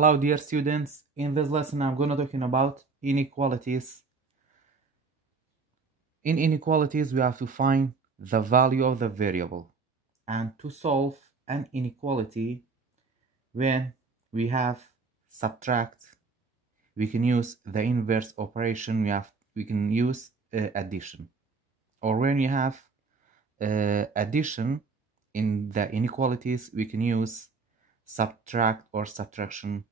Hello dear students, in this lesson I'm going to talking about inequalities. In inequalities we have to find the value of the variable, and to solve an inequality when we have subtract, we can use the inverse operation. We can use addition, or when you have addition in the inequalities we can use subtract or subtraction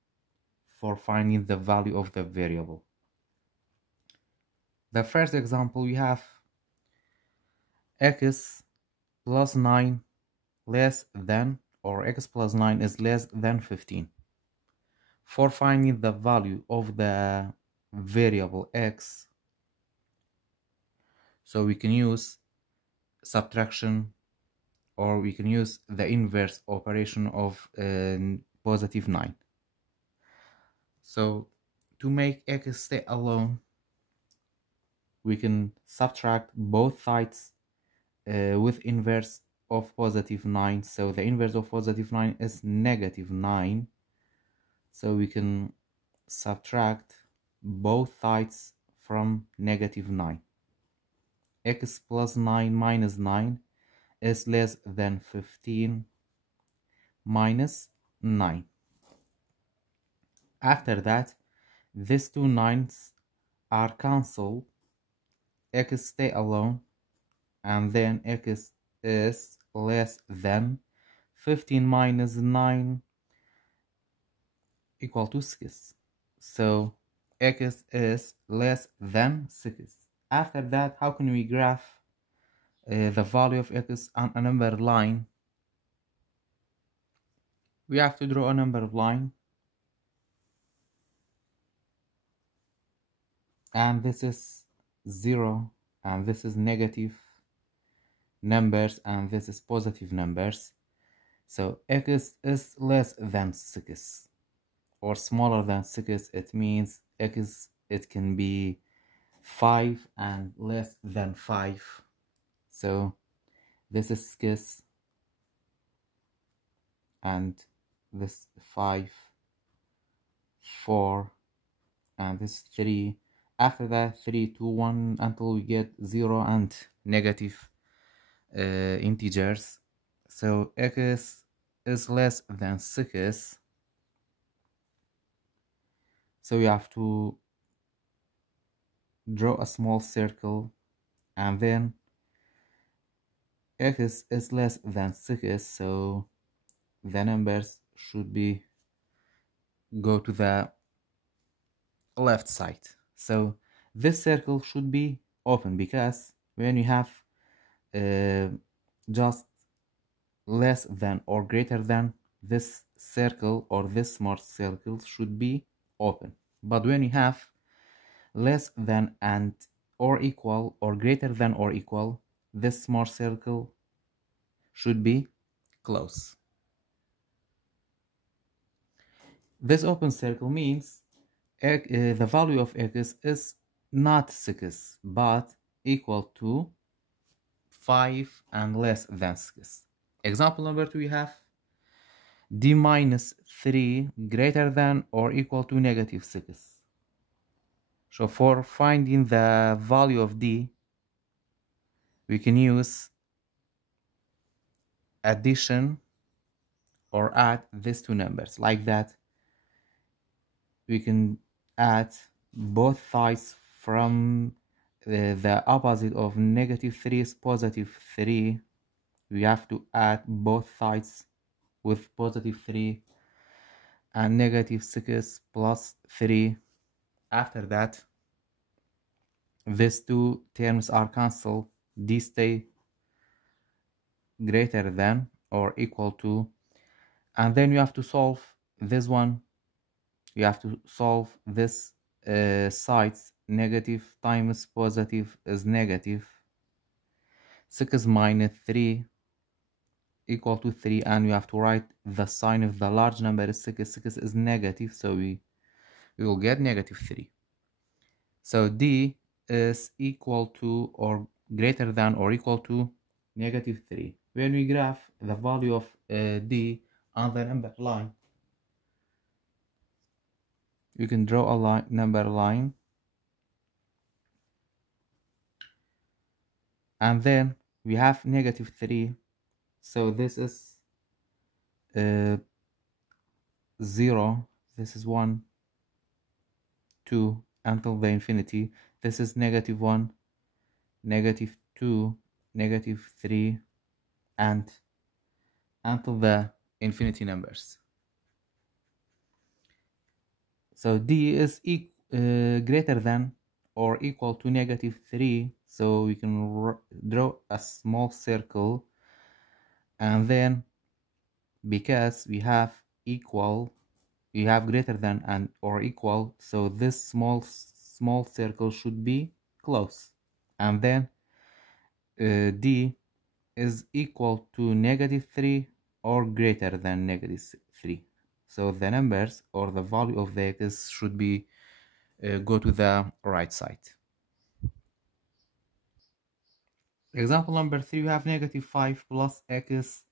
for finding the value of the variable. The first example, we have x plus 9 less than, or x plus 9 is less than 15. For finding the value of the variable x, so we can use subtraction, or we can use the inverse operation of positive 9. So to make x stay alone, we can subtract both sides with inverse of positive 9. So the inverse of positive 9 is negative 9. So we can subtract both sides from negative 9. X plus 9 minus 9 is less than 15 minus 9. After that, these two 9s are cancelled. X stay alone, and then x is less than 15 minus 9 equal to 6. So x is less than 6. After that, how can we graph the value of x on a number line? We have to draw a number line, and this is 0, and this is negative numbers, and this is positive numbers. So x is less than 6 or smaller than 6. It means x, it can be 5 and less than 5. So this is 6 and this 5, 4, and this 3. After that, 3, 2, 1 until we get 0 and negative integers. So x is less than 6. So we have to draw a small circle, and then x is less than 6, so the numbers should be go to the left side. So this circle should be open, because when you have just less than or greater than, this circle or this smart circle should be open. But when you have less than and or equal, or greater than or equal, this smart circle should be closed. This open circle means the value of x is not 6 but equal to 5 and less than 6. Example number 2, we have d minus 3 greater than or equal to negative 6. So for finding the value of d, we can use addition or add these two numbers. Like that, we can add both sides from the opposite of negative 3 is positive 3. We have to add both sides with positive 3 and negative 6 plus 3. After that, these two terms are cancelled. D stay greater than or equal to, and then you have to solve this one. You have to solve this sides. Negative times positive is negative. 6 minus 3 equal to 3, and we have to write the sign of the large number is 6. 6 is negative, so we will get negative 3. So d is equal to or greater than or equal to negative 3. When we graph the value of d on the number line, you can draw a line, number line, and then we have -3, so this is 0, this is 1, 2 until the infinity. This is -1, -2, -3, and until the infinity numbers. So D is greater than or equal to -3, so we can draw a small circle, and then because we have equal, we have greater than and or equal, so this small circle should be close, and then D is equal to -3 or greater than -3. So the numbers or the value of the x should be go to the right side. Example number 3, we have -5 plus x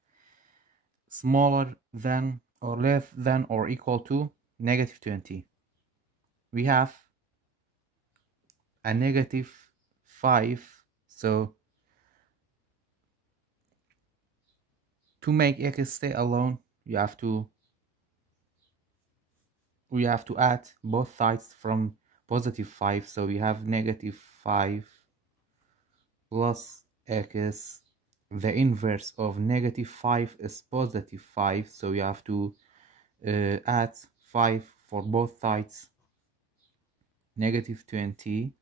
smaller than or less than or equal to -20. We have a -5, so to make x stay alone, we have to add both sides from +5, so we have -5 plus x. The inverse of -5 is +5, so we have to add 5 for both sides. -20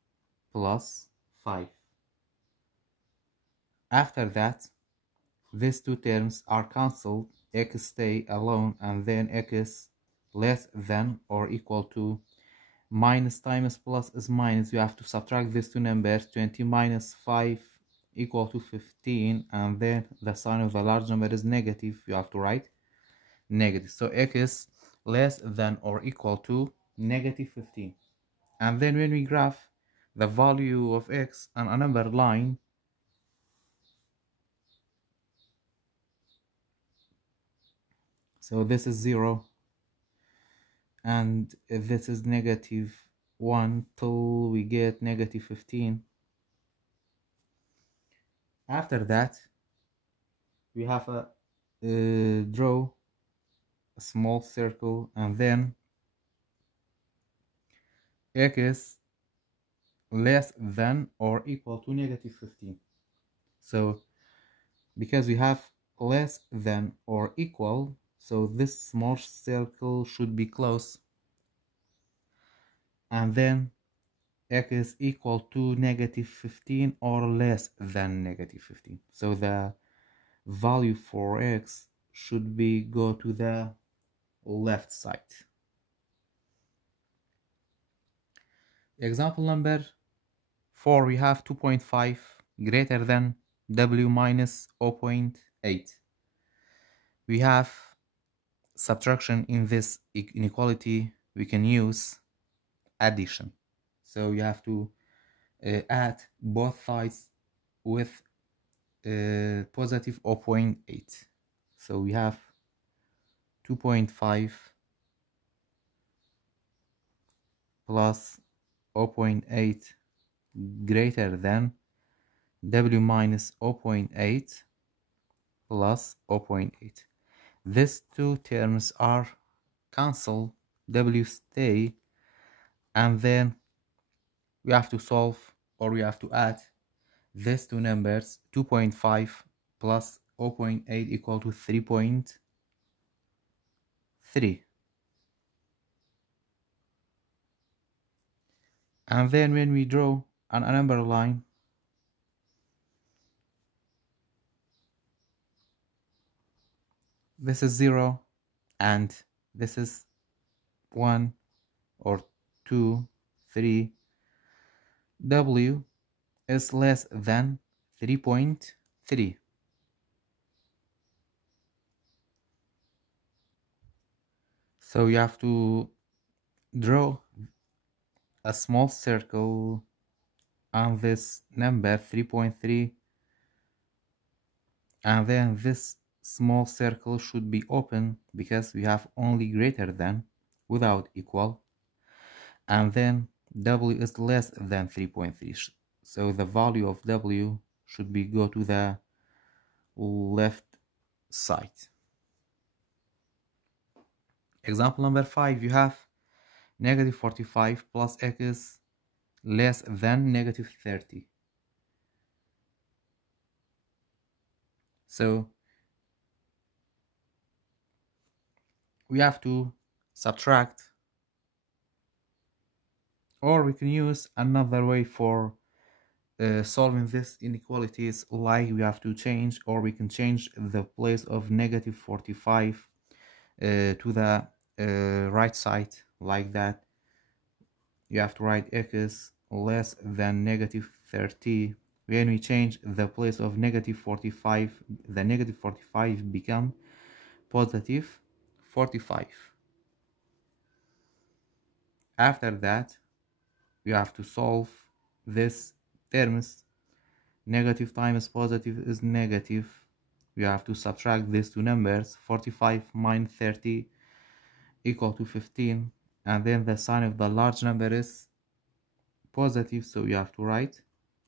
plus 5. After that, these two terms are cancelled, x stay alone, and then x less than or equal to minus times plus is minus. You have to subtract these two numbers. 20 minus 5 equal to 15, and then the sign of the large number is negative. You have to write negative. So x less than or equal to -15. And then when we graph the value of x on a number line, so this is 0 and this is -1 till we get -15. After that, we have a draw a small circle, and then x less than or equal to -15. So because we have less than or equal, so this small circle should be close, and then x is equal to -15 or less than -15. So the value for x should be go to the left side. Example number 4, we have 2.5 greater than w minus 0.8. We have subtraction in this inequality. We can use addition. So you have to add both sides with positive 0.8. So we have 2.5 plus 0.8 greater than w minus 0.8 plus 0.8. These two terms are cancelled, w stay, and then we have to solve, or we have to add these two numbers. 2.5 plus 0.8 equal to 3.3. And then when we draw a number line, this is 0 and this is 1 or 2, 3. W is less than 3.3. So you have to draw a small circle on this number 3.3, and then this small circle should be open because we have only greater than without equal. and then W is less than 3.3. So the value of W should be go to the left side. Example number 5, you have negative 45 plus x less than negative 30. So we have to subtract, or we can use another way for solving this inequalities, like we have to change, or we can change the place of negative 45 to the right side, like that. You have to write x less than negative 30. When we change the place of negative 45, the negative 45 become positive 45. After that, we have to solve this terms. Negative times positive is negative. We have to subtract these two numbers. 45 minus 30 equal to 15, and then the sign of the large number is positive, so you have to write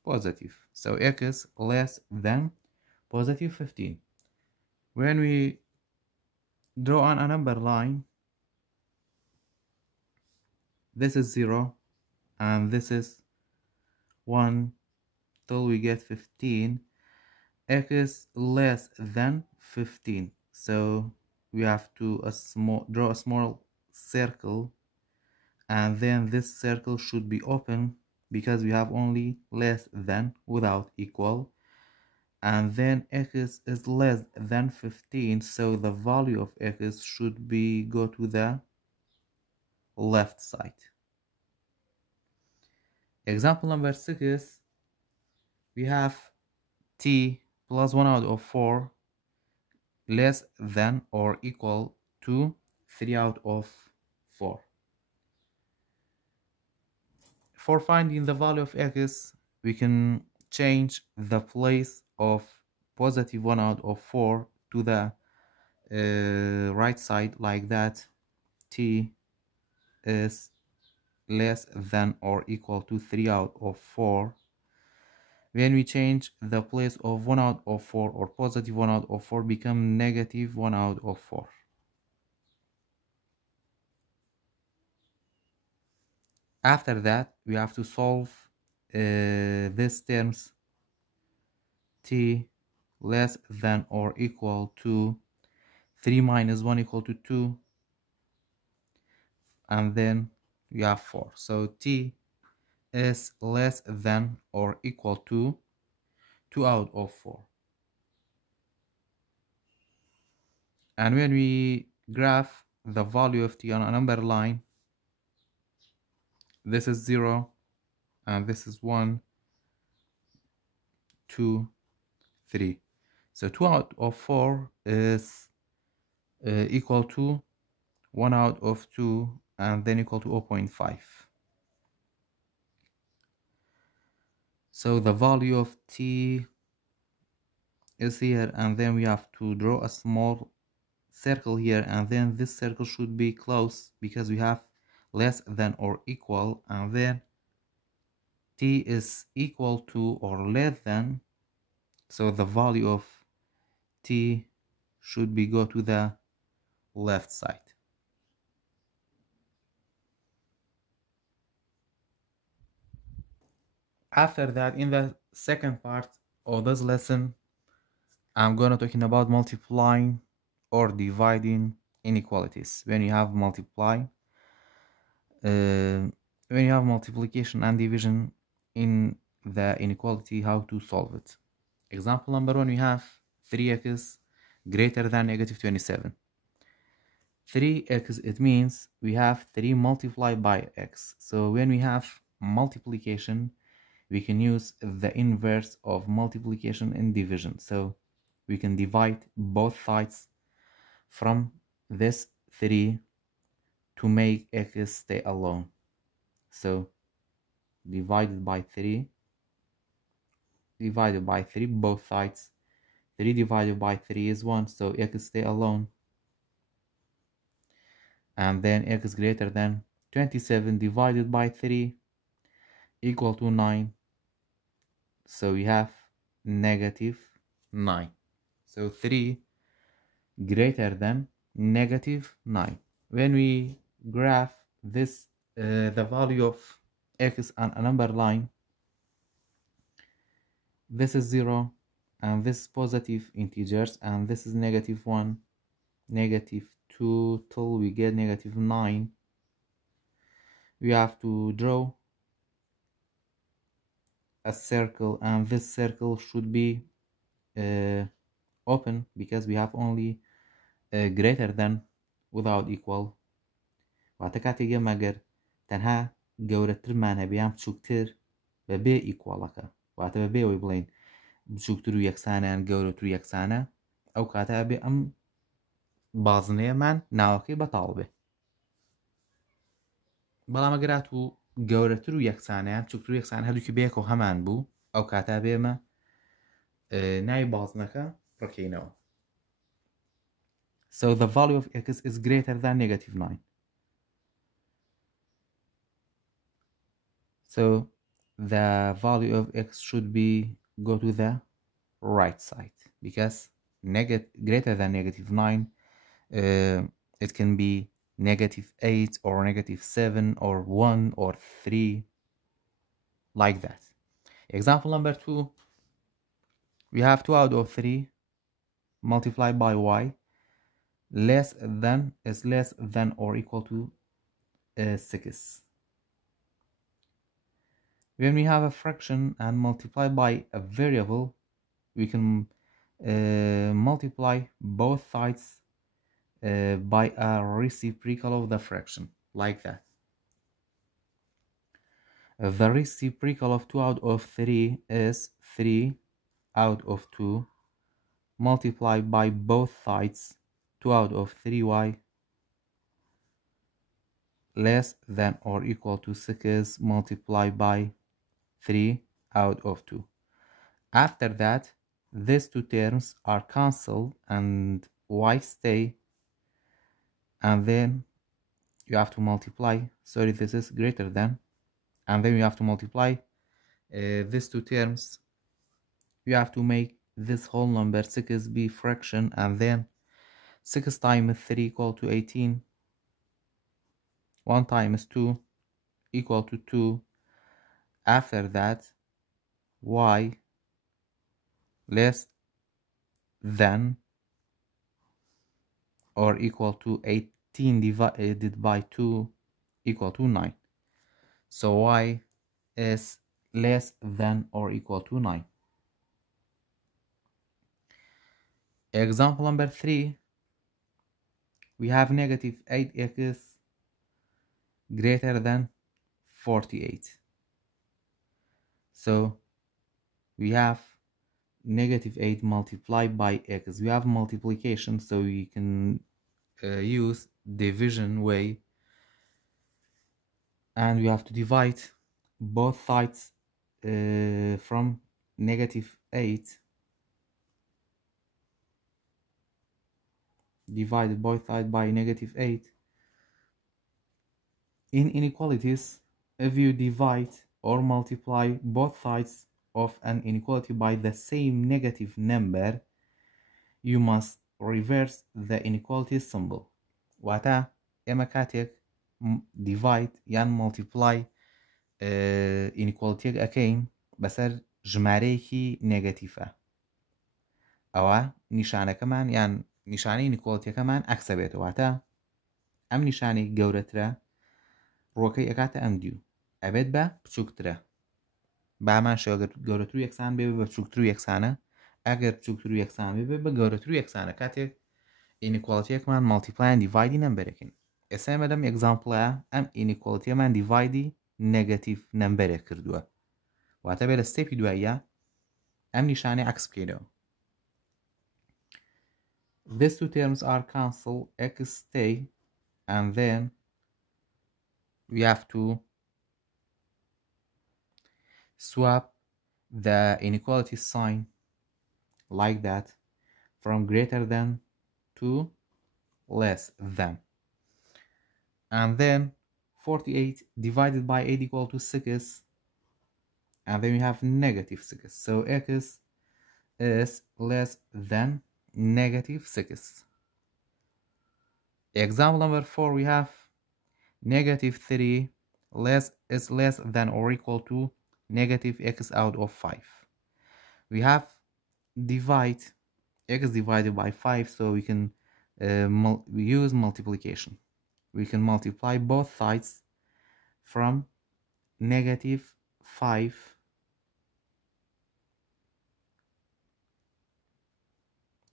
positive. So x less than positive 15. When we draw on a number line, this is 0 and this is 1 till we get 15. X less than 15, so we have to draw a small circle, and then this circle should be open because we have only less than without equal, and then x is less than 15, so the value of x should be go to the left side. Example number 6, we have t plus 1 out of 4 less than or equal to 3 out of 4. For finding the value of x, we can change the place of positive 1 out of 4 to the right side, like that. T is less than or equal to 3 out of 4. When we change the place of 1 out of 4 or positive 1 out of 4 become negative 1 out of 4. After that, we have to solve these terms. T less than or equal to 3 minus 1 equal to 2, and then we have 4. So T is less than or equal to 2 out of 4. And when we graph the value of T on a number line, this is 0 and this is 1, 2, 3. So 2 out of 4 is equal to 1 out of 2, and then equal to 0.5. So the value of T is here, and then we have to draw a small circle here, and then this circle should be close because we have less than or equal, and then T is equal to or less than, so the value of T should be go to the left side. After that, in the second part of this lesson, I'm gonna talking about multiplying or dividing inequalities. When you have multiplication and division in the inequality, how to solve it. Example number 1, we have 3x greater than negative 27. 3x, it means we have 3 multiplied by x. So when we have multiplication, we can use the inverse of multiplication and division. So we can divide both sides from this 3 to make x stay alone. So divided by 3, both sides. 3 divided by 3 is 1, so x stay alone. And then x greater than 27 divided by 3 equal to 9. So we have negative 9. So 3 greater than negative 9. When we graph this, the value of x on a number line, this is 0, and this is positive integers, and this is negative 1, negative 2, till we get negative 9. We have to draw a circle, and this circle should be open because we have only greater than without equal. واتە کاتێک ئەگەر تەنها گەورەترمان هەبێ یان بچووکتر بە بێ ئیکواڵەکە، واتە بە بێەوەی بڵێن بچووکتر و یەکسانیان گەورەتر و یەکسانە، ئەو کاتە بێ ئەم بازنەیەمان ناوەکەی بەتاڵ بێ. بەڵام ئەگەرات و گەورەتر و یەکسانیان بچووکتر و یەکسان هەردووکی بەیەکەوە هەمان بوو، ئەو کاتە بێمە ناوی بازنەکە ڕکەینەوە. So the value of x is greater than negative 9. So the value of x should be go to the right side because greater than negative 9, it can be negative 8 or negative 7 or 1 or 3, like that. Example number 2, we have 2 out of 3 multiplied by y less than or equal to 6. When we have a fraction and multiply by a variable, we can multiply both sides by a reciprocal of the fraction, like that. The reciprocal of 2 out of 3 is 3 out of 2 multiplied by both sides 2 out of 3y less than or equal to 6 multiplied by 3 out of 2. After that, these two terms are cancelled and y stay, and then you have to multiply, sorry, this is greater than, and then you have to multiply these two terms. You have to make this whole number 6 be fraction, and then 6 times 3 equal to 18, 1 times 2 equal to 2. After that, y less than or equal to 18 divided by 2 equal to 9. So y is less than or equal to 9. Example number 3, we have negative 8x greater than 48. So we have negative 8 multiplied by x. We have multiplication, so we can use division way, and we have to divide both sides from negative 8. Divide both sides by negative 8. In inequalities, if you divide or multiply both sides of an inequality by the same negative number, you must reverse the inequality symbol. Wata ema katek divide yan multiply inequality again بسر جمارهکی نگاتیفه. اوا نشانه کمان یان نشانه inequality کمان عکس بیت. وata ام نشانه گورتره روکی اکات ام دیو ابد با بچوکتره. با من شو اگر گورترو یکسان بی با بچوکترو یکسانه. اگر بچوکترو یکسان بی با گورترو یکسانه. کاتک inequality کمان multiply and divide number کن. اسم بدم example ام inequality من divide negative number کردوه. وata بر step دوایه ام نشانه عکس بکیدو. These two terms are cancelled, x stay, and then we have to swap the inequality sign like that from greater than to less than, and then 48 divided by 8 equal to 6, and then we have negative 6. So x is less than negative 6. Example number 4, we have negative 3 is less than or equal to negative x out of 5. We have divide x divided by 5, so we can we use multiplication. We can multiply both sides from negative 5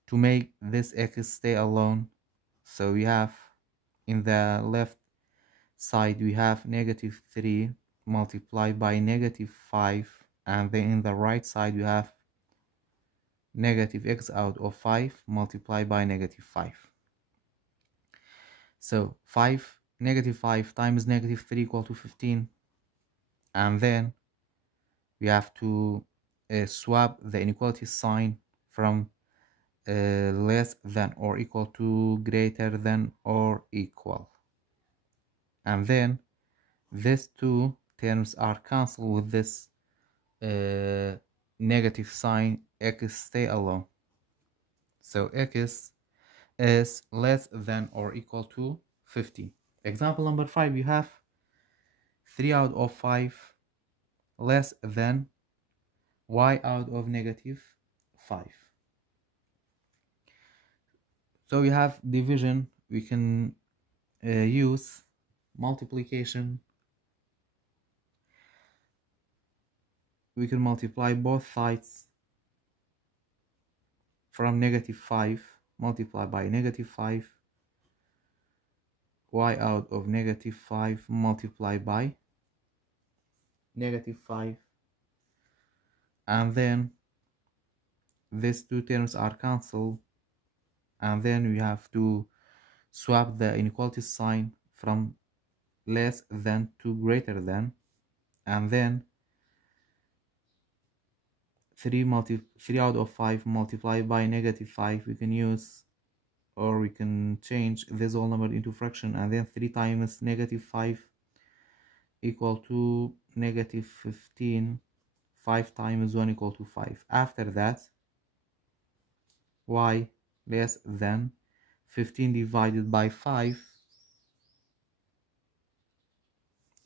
to make this x stay alone. So we have in the left side we have negative 3 multiplied by negative 5, and then in the right side we have negative x out of 5 multiplied by negative 5. So negative 5 times negative 3 equal to 15, and then we have to swap the inequality sign from less than or equal to greater than or equal, and then these two terms are cancelled with this negative sign. X stay alone, so x is less than or equal to 50. Example number 5, you have 3 out of 5 less than y out of negative 5. So we have division. We can use multiplication. We can multiply both sides from negative 5 multiplied by negative 5, y out of negative 5 multiplied by negative 5, and then these two terms are cancelled, and then we have to swap the inequality sign from less than to greater than, and then 3 out of 5 multiplied by negative 5, we can use, or we can change this whole number into fraction, and then 3 times negative 5 equal to negative 15. 5 times 1 equal to 5. After that, y less than 15 divided by 5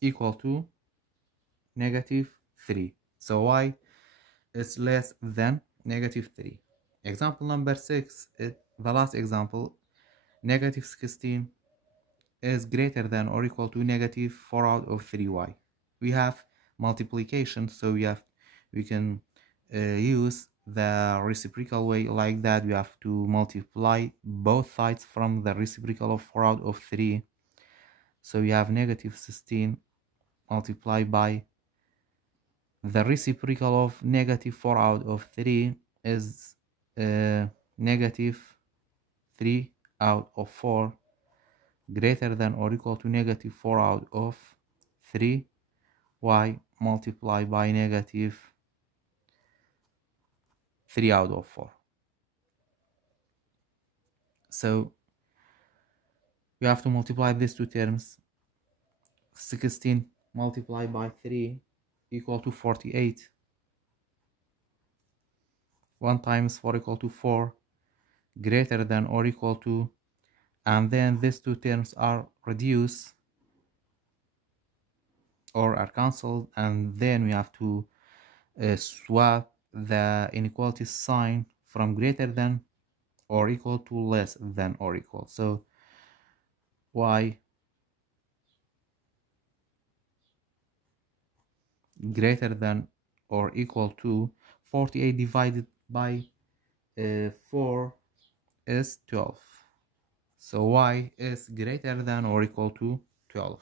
equal to negative 3. So y is less than negative 3. Example number 6, the last example, negative 16 is greater than or equal to negative 4 out of 3y. We have multiplication, so we can use the reciprocal way like that. We have to multiply both sides from the reciprocal of 4 out of 3. So we have negative 16 multiplied by the reciprocal of negative 4 out of 3 is negative 3 out of 4, greater than or equal to negative 4 out of 3, y multiplied by negative 3 out of 4. So we have to multiply these two terms. 16 multiplied by 3 equal to 48. 1 times 4 equal to 4, greater than or equal to, and then these two terms are reduced or are cancelled, and then we have to swap the inequality sign from greater than or equal to less than or equal. So y greater than or equal to 48 divided by 4 is 12. So y is greater than or equal to 12.